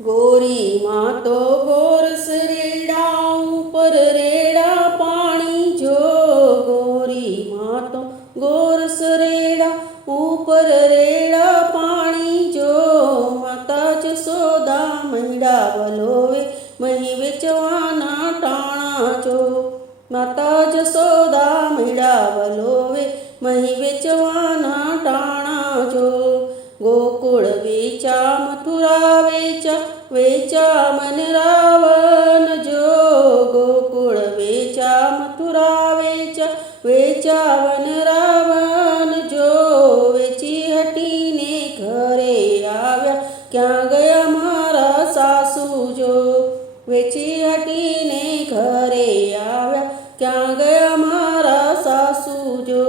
गोरी माँ तो गोरस रेड़ा ऊपर रेड़ा पानी जो। गोरी माँ तो गोरस रेड़ा ऊपर रेड़ा पानी जो। माता जसोदा मैड़ा वलोवे मही वेचवाना टाणा जो। माता जसोदा मैड़ा वलोवे मही वेचवाना टाणा जो। गोकुळ वेचा मथुरा वेचा वेचा मन रावण जो। गोकुळ वेचा मथुरा वेचा वेचा मन रावण जो। वेची हटीने घरे आव्या क्યાં ગયા મારા સાસુ જો। વેચી હટીને ઘરે આવ્યા ક્યાં ગયા મારા સાસુ જો।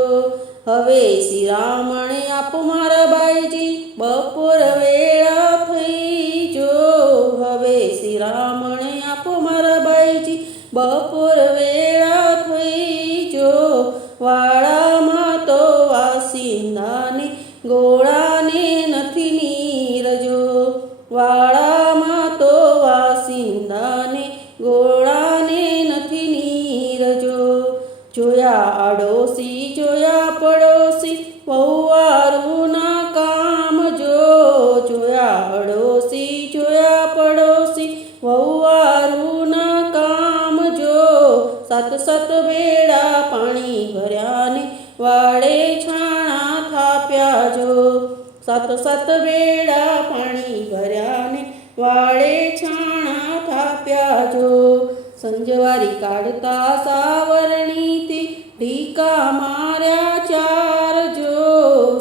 હવે શ્રીરામણે આપ મારા બાઈજી બપોર વેળા થઈ જો। હવે શ્રીરામણે આપ મારા બાઈજી બપોર વેળા થઈ જો। વાળામાં તો વાસિંદાને ગોળાને નથી નીરજો। વાળામાં તો વાસિંદાને ગોળાને નથી નીરજો। જોયા આડોશી જોયા પડોશી વહુવારુના કામ જો। જોયા આડોશી જોયા પડોશી વહુવારુના કામ જો। સાત સાત બેડા પાણી ભર્યાને વાળે છાણા થાપ્યા જો। સાત સાત બેડા પાણી ભર્યાને વાળે છાણા થાપ્યા જો। સંજવારી કાઢતા સાવરણીથી ઢીકા માર્યા ચાર જો।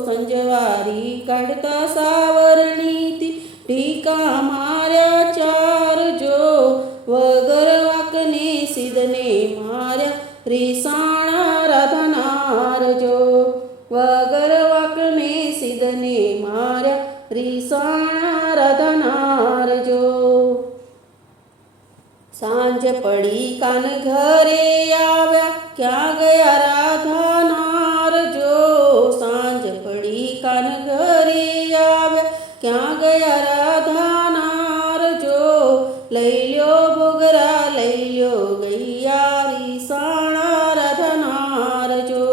સંજવારી કાઢતા સાવરણીથી ઢીકા માર્યા ચાર જો। વગર વાકને સિદ્ધને માર્યા રીસાણા રાધાનાર જો। વગર વાકને સિદ્ધને માર્યા રીસાણા રાધાનાર જો। સાંજ પડી કાન ઘરે આવ્યા ક્યાં ગયા રાધાનાર જો। સાંજ પડી કાન ઘરે આવ્યા ક્યાં ગયા રાધાનાર જો। લઈ લ્યો બોગરા લઈ લ્યો ગૈયા રીસાણા રાધાનાર જો।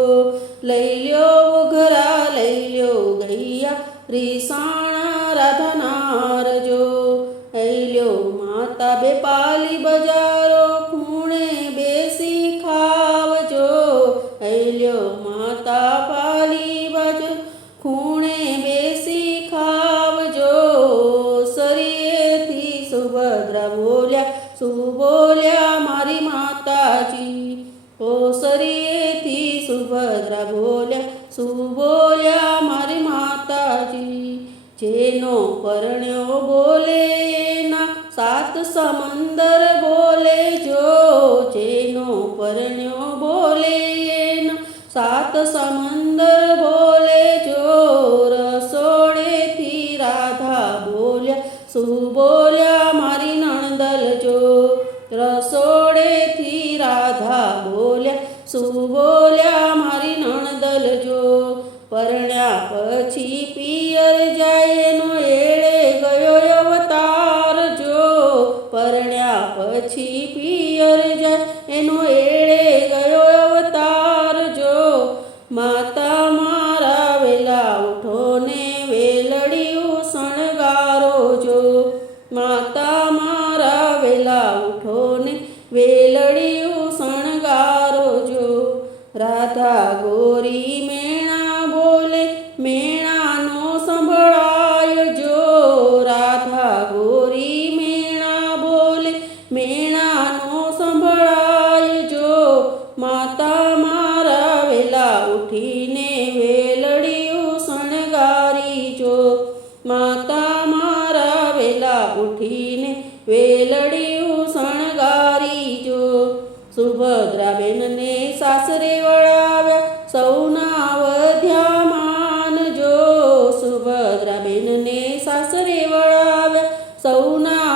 લઈ લ્યો બોગરા લઈ લ્યો ગૈયા રીસાણા રાધાનાર જો। લ્યો માતા બે પાલી બજારો ખૂણે બેસી ખાવજો। લ્યો માતા પાલી બજાર ખૂણે બેસી ખાવજો। સરીએથી સુભદ્રા બોલ્યા સુબોલ્યા મારી માતાજી। ઓ સરીએથી સુભદ્રા બોલ્યા સુબોલ્યા મારી માતાજી। જેનો પરણ્યો બોલે એના સાત સમંદર બોલે જો। જેનો પરણ્યો બોલે એના સાત સમંદર બોલે જો। રસોડેથી રાધા બોલ્યા સુબોલ્યા મારી નણદલ જો। રસોડેથી રાધા બોલ્યા સુબોલ્યા મારી નણદલ જો। પરણ્યા પછી પિયર જાય એનો એળે ગયો અવતાર જો। પરણ્યા પછી પિયર જાય એનો એળે ગયો અવતાર જો। માતા મારા વેલા ઉઠો ને વેલડિયું શણગારો જો। માતા મારા વેલા ઉઠો ને વેલડિયું શણગારો જો। રાધા ગોરી મેણા બોલે મેણાનો સંભળાય જો। રાધા ગોરી મેણા બોલે મેણાનો સંભળાય જો। માતા મારા વેલા ઉઠીને વેલડિયું શણગારી જો। માતા મારા વેલા ઉઠીને વેલડિયું શણગારી જો। સુભદ્રાબેનને સાસરે વળાવ્યા સૌના વધ્યા માન જો। સુભદ્રાબેનને સાસરે વળાવ્યા સૌના